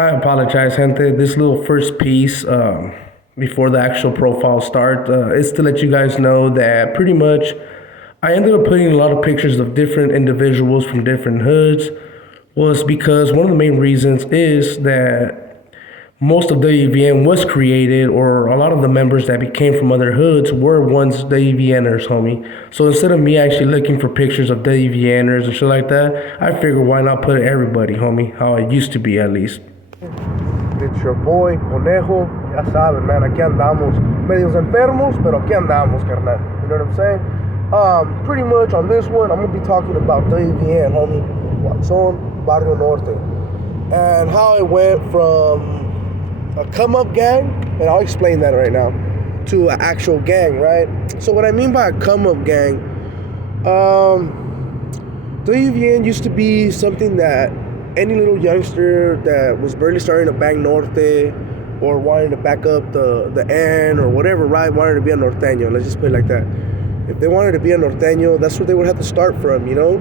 I apologize, gente. This little first piece before the actual profile start is to let you guys know that pretty much I ended up putting a lot of pictures of different individuals from different hoods was because one of the main reasons is that most of WVN was created, or a lot of the members that became from other hoods were once WVNers, homie. So instead of me actually looking for pictures of WVNers and shit like that, I figured why not put everybody, homie, how it used to be at least. It's your boy, Conejo. Ya saben, man, aquí andamos. Medios enfermos, pero aquí andamos, carnal. You know what I'm saying? Pretty much on this one, I'm going to be talking about WVN, homie. Varrio Norte. And how it went from a come-up gang, and I'll explain that right now, to an actual gang, right? So what I mean by a come-up gang, WVN used to be something that any little youngster that was barely starting to bang Norte or wanting to back up the N or whatever, right, wanted to be a Norteño. Let's just put it like that. If they wanted to be a Norteño, that's where they would have to start from, you know?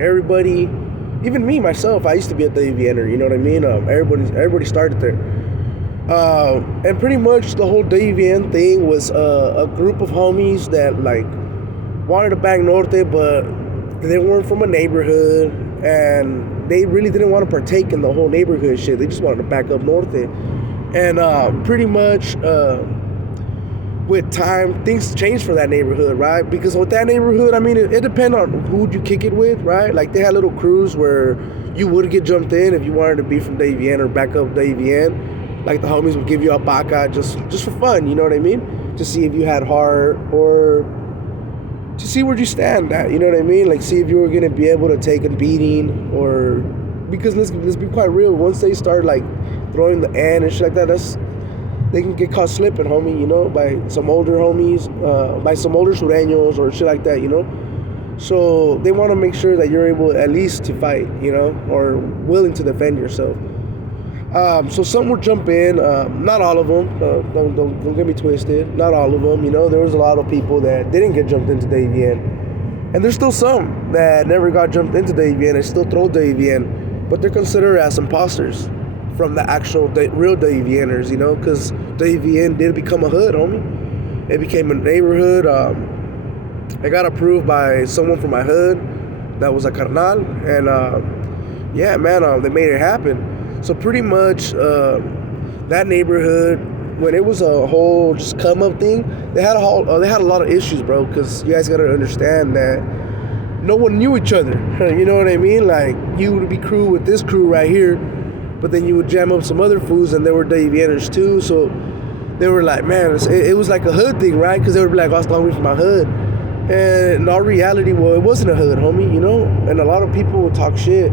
Everybody, even me, myself, I used to be a WVNer, you know what I mean? Everybody started there. And pretty much the whole WVN thing was a group of homies that, like, wanted to bang Norte, but they weren't from a neighborhood, and they really didn't want to partake in the whole neighborhood shit. They just wanted to back up Norte. And pretty much with time, things changed for that neighborhood, right? Because with that neighborhood, I mean, it depends on who you kick it with, right? Like, they had little crews where you would get jumped in if you wanted to be from WVN or back up WVN. Like, the homies would give you a baka just for fun, you know what I mean? To see if you had heart, or to see where you stand at, you know what I mean? Like, see if you were gonna be able to take a beating, or because let's be quite real. Once they start like throwing the N and shit like that, they can get caught slipping, homie. You know, by some older homies, by some older sureños or shit like that. You know, so they want to make sure that you're able at least to fight, you know, or willing to defend yourself. So some would jump in, not all of them, don't get me twisted, not all of them, you know, there was a lot of people that didn't get jumped into WVN, and there's still some that never got jumped into WVN and still throw WVN, but they're considered as imposters from the actual real WVNers, you know, because WVN did become a hood, homie. It became a neighborhood. I got approved by someone from my hood that was a carnal, and yeah, man, they made it happen. So pretty much that neighborhood, when it was a whole just come up thing, they had a lot of issues, bro. Because you guys gotta understand that no one knew each other. You know what I mean? Like, you would be crew with this crew right here, but then you would jam up some other fools, and they were WVNers too. So they were like, man, it was like a hood thing, right? Because they would be like, "Oh, it's long from my hood," and in all reality, well, it wasn't a hood, homie. You know, and a lot of people would talk shit.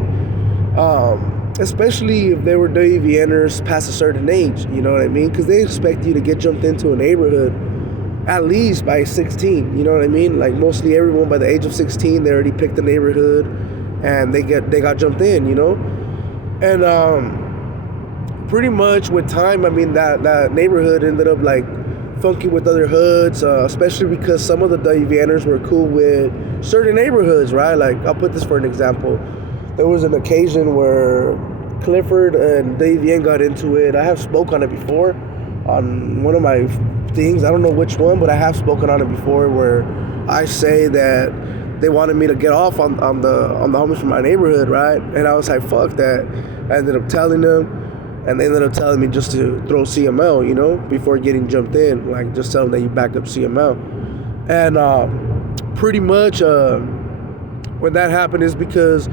Especially if they were WVNers past a certain age, you know what I mean? Because they expect you to get jumped into a neighborhood at least by 16, you know what I mean? Like, mostly everyone by the age of 16, they already picked the neighborhood, and they got jumped in, you know? And pretty much with time, I mean, that neighborhood ended up like funky with other hoods, especially because some of the WVNers were cool with certain neighborhoods, right? Like, I'll put this for an example. There was an occasion where Clifford and WVN got into it. I have spoke on it before on one of my things. I don't know which one, but I have spoken on it before, where I say that they wanted me to get off on the homies from my neighborhood, right? And I was like, fuck that. I ended up telling them, and they ended up telling me just to throw CML, you know, before getting jumped in. Like, just tell them that you backed up CML. And pretty much when that happened is because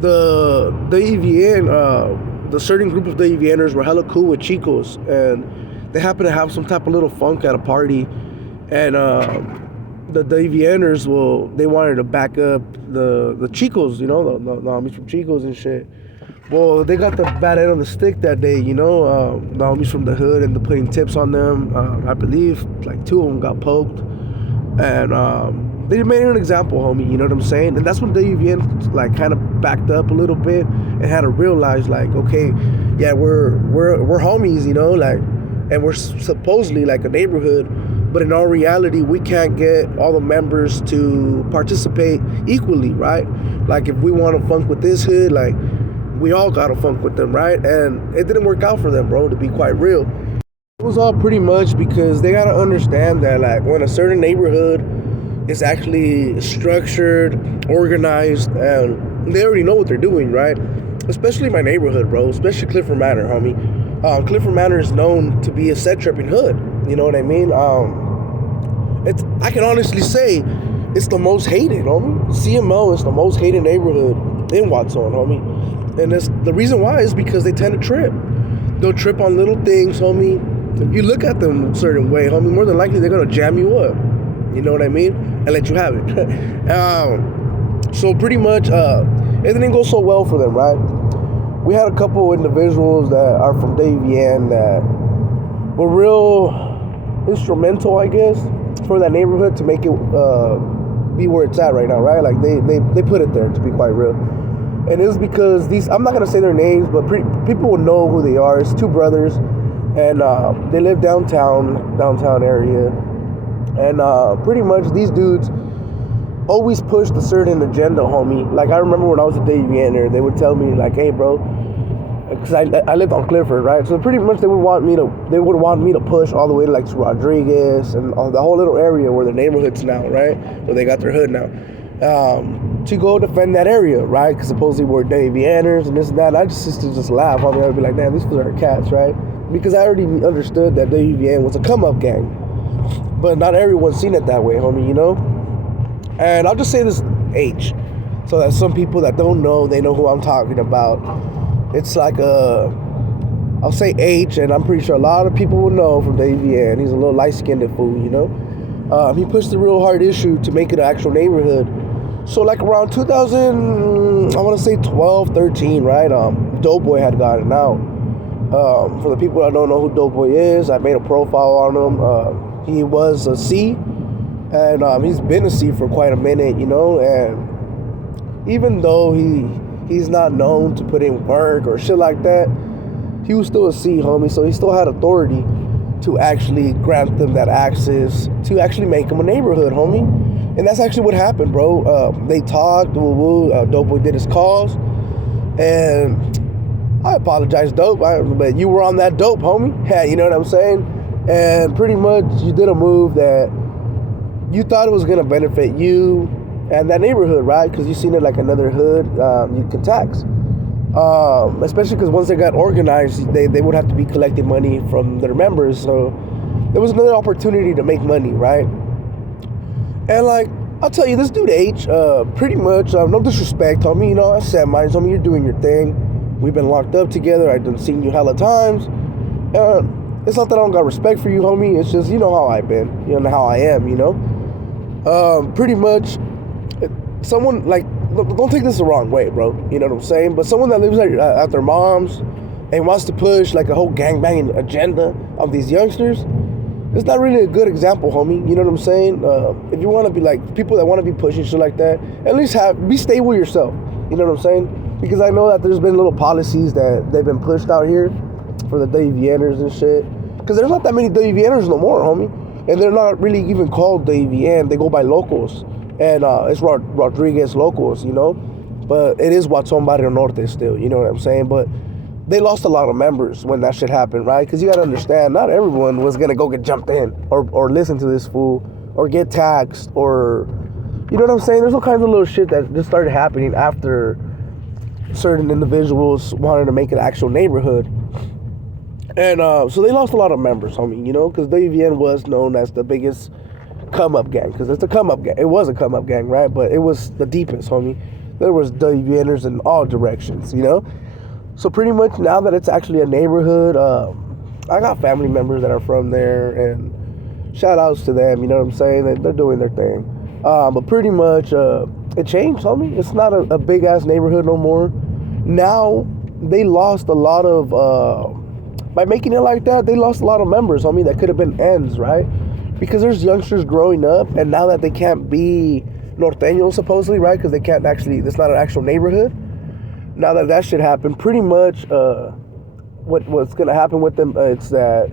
the WVN, the certain group of WVNers were hella cool with Chicos, and they happened to have some type of little funk at a party, and the WVNers, well, they wanted to back up the Chicos, you know, the homies from Chicos and shit. Well, they got the bad end of the stick that day, you know. The homies from the hood ended up putting tips on them. I believe like 2 of them got poked, and they made an example, homie, you know what I'm saying? And that's when WVN like kind of backed up a little bit and had to realize, like, okay, yeah, we're homies, you know, like, and we're supposedly like a neighborhood, but in all reality, we can't get all the members to participate equally, right? Like, if we want to funk with this hood, like, we all got a funk with them, right? And it didn't work out for them, bro, to be quite real. It was all pretty much because they gotta understand that, like, when a certain neighborhood is actually structured, organized, and they already know what they're doing, right? Especially my neighborhood, bro. Especially Clifford Manor, homie. Clifford Manor is known to be a set tripping hood. You know what I mean? I can honestly say it's the most hated, homie. CML is the most hated neighborhood in Watson, homie. And the reason why is because they tend to trip. They'll trip on little things, homie. If you look at them a certain way, homie, more than likely they're gonna jam you up. You know what I mean? And let you have it. So pretty much, it didn't go so well for them, right? We had a couple individuals that are from Davian that were real instrumental, I guess, for that neighborhood to make it be where it's at right now, right? Like they put it there, to be quite real. And it's because I'm not gonna say their names, but people will know who they are. It's two brothers, and they live downtown area, and pretty much these dudes always pushed a certain agenda, homie. Like, I remember when I was a Davianer, they would tell me, like, hey, bro, because I lived on Clifford, right? So pretty much they would want me to push all the way to, like, to Rodriguez and the whole little area where the neighborhood's now, right? Where they got their hood now. To go defend that area, right? Because supposedly we're Davianers and this and that. And I used to just laugh. I mean, I'd be like, man, these fools are cats, right? Because I already understood that Davian was a come-up gang. But not everyone's seen it that way, homie, you know? And I'll just say this H, so that some people that don't know, they know who I'm talking about. It's like I'll say H, and I'm pretty sure a lot of people will know from Davian. He's a little light-skinned fool, you know? He pushed the real hard issue to make it an actual neighborhood. So like around 2000, I want to say 12, 13, right? Dope Boy had gotten out. For the people that don't know who Dope Boy is, I made a profile on him. He was a C. And he's been a C for quite a minute, you know, and even though he's not known to put in work or shit like that, he was still a C, homie, so he still had authority to actually grant them that access to actually make them a neighborhood, homie. And that's actually what happened, bro. They talked, Dope Boy did his calls, and I apologize, Dope, but you were on that dope, homie. Yeah, you know what I'm saying? And pretty much you did a move that you thought it was going to benefit you and that neighborhood, right? Because you seen it like another hood you could tax. Especially because once they got organized, they would have to be collecting money from their members. So there was another opportunity to make money, right? And like, I'll tell you, this dude H, pretty much, no disrespect, homie, you know, I said mine, homie, you're doing your thing. We've been locked up together. I done seen you hella times. It's not that I don't got respect for you, homie. It's just, you know how I've been. You know how I am, you know? Pretty much, someone, like, don't take this the wrong way, bro. You know what I'm saying? But someone that lives at their mom's and wants to push, like, a whole gangbanging agenda of these youngsters, it's not really a good example, homie. You know what I'm saying? If you want to be, like, people that want to be pushing shit like that, at least be stable yourself. You know what I'm saying? Because I know that there's been little policies that they've been pushed out here for the Davianers and shit. Because there's not that many Davianers no more, homie. And they're not really even called Davian. They go by locals. And it's Rodriguez locals, you know. But it is Watson Varrio Norte still, you know what I'm saying? But they lost a lot of members when that shit happened, right? Because you got to understand, not everyone was going to go get jumped in or listen to this fool or get taxed or, you know what I'm saying? There's all kinds of little shit that just started happening after certain individuals wanted to make an actual neighborhood. And so they lost a lot of members, homie, you know, because Davian was known as the biggest come-up gang, because it's a come-up gang. It was a come-up gang, right? But it was the deepest, homie. There was Davianers in all directions, you know? So pretty much now that it's actually a neighborhood, I got family members that are from there, and shout-outs to them, you know what I'm saying? They're doing their thing. But pretty much it changed, homie. It's not a big-ass neighborhood no more. Now they lost a lot of... by making it like that, they lost a lot of members, homie, that could have been ends, right? Because there's youngsters growing up, and now that they can't be norteños, supposedly, right? Because they can't actually, it's not an actual neighborhood. Now that shit happened, pretty much what's going to happen with them, it's that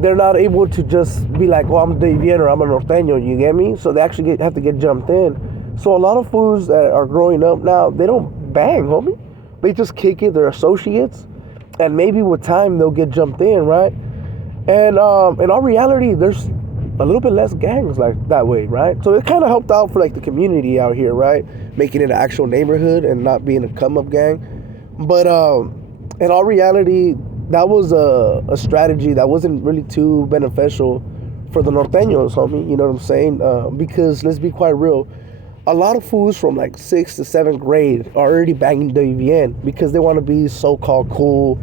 they're not able to just be like, well, I'm a Davian or I'm a norteño, you get me? So they actually have to get jumped in. So a lot of fools that are growing up now, they don't bang, homie. they just kick it. They're associates, and maybe with time they'll get jumped in, right? And in all reality, there's a little bit less gangs like that way, right? So it kind of helped out for like the community out here, right? Making it an actual neighborhood and not being a come up gang. But in all reality, that was a strategy that wasn't really too beneficial for the norteños, homie. You know what I'm saying? Because let's be quite real, a lot of fools from like 6th to 7th grade are already banging WVN because they want to be so-called cool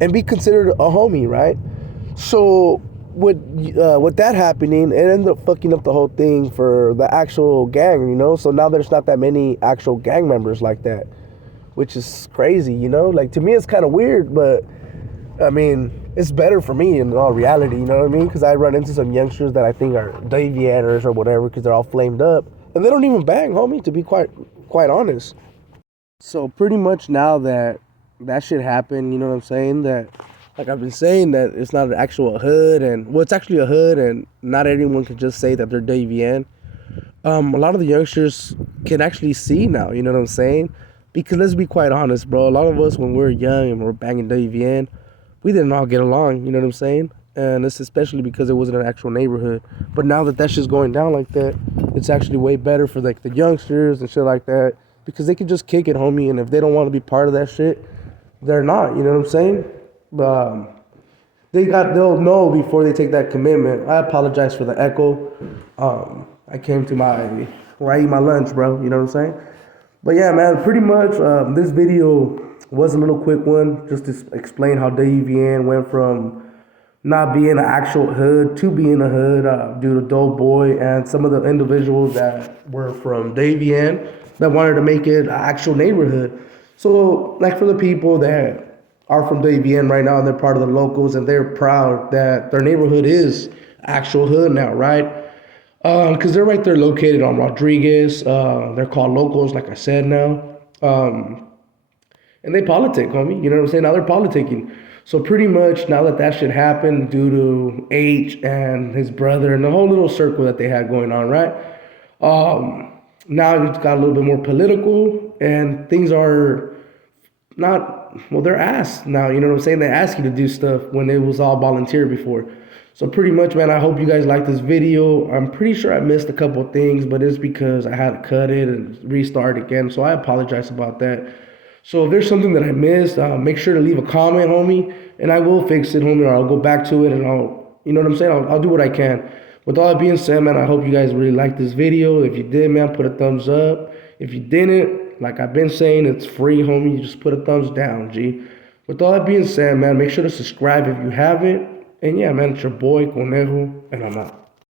and be considered a homie, right? So with that happening, it ended up fucking up the whole thing for the actual gang, you know? So now there's not that many actual gang members like that, which is crazy, you know? Like, to me, it's kind of weird, but I mean, it's better for me in all reality, you know what I mean? Because I run into some youngsters that I think are Davianers or whatever because they're all flamed up. And they don't even bang, homie, to be quite honest. So pretty much now that that shit happened, you know what I'm saying? That, like I've been saying, that it's not an actual hood, and well, it's actually a hood, and not anyone can just say that they're Davian. A lot of the youngsters can actually see now, you know what I'm saying? Because let's be quite honest, bro. A lot of us, when we were young and we were banging WVN, we didn't all get along, you know what I'm saying? And it's especially because it wasn't an actual neighborhood. But now that that's just going down like that, it's actually way better for like the youngsters and shit like that, because they can just kick it, homie. And if they don't want to be part of that shit, they're not, you know what I'm saying? But they'll know before they take that commitment. I apologize for the echo. I came to where I eat my lunch, bro. You know what I'm saying? But yeah, man, pretty much this video was a little quick one just to explain how WVN went from not being an actual hood to being a hood due to Dope Boy and some of the individuals that were from Davian that wanted to make it an actual neighborhood. So, like, for the people that are from Davian right now and they're part of the locals and they're proud that their neighborhood is actual hood now, right? Because they're right there located on Rodriguez. They're called locals, like I said now. And they politic, homie. You know what I'm saying? Now they're politicking. So pretty much now that that shit happened due to H and his brother and the whole little circle that they had going on, right? Now it's got a little bit more political and things are not, well, they're asked now. You know what I'm saying? They ask you to do stuff when it was all volunteer before. So pretty much, man, I hope you guys like this video. I'm pretty sure I missed a couple of things, but it's because I had to cut it and restart again. So I apologize about that. So if there's something that I missed, make sure to leave a comment, homie, and I will fix it, homie, or I'll go back to it and you know what I'm saying? I'll do what I can. With all that being said, man, I hope you guys really liked this video. If you did, man, put a thumbs up. If you didn't, like I've been saying, it's free, homie. You just put a thumbs down, G. With all that being said, man, make sure to subscribe if you haven't. And yeah, man, it's your boy, Conejo, and I'm out.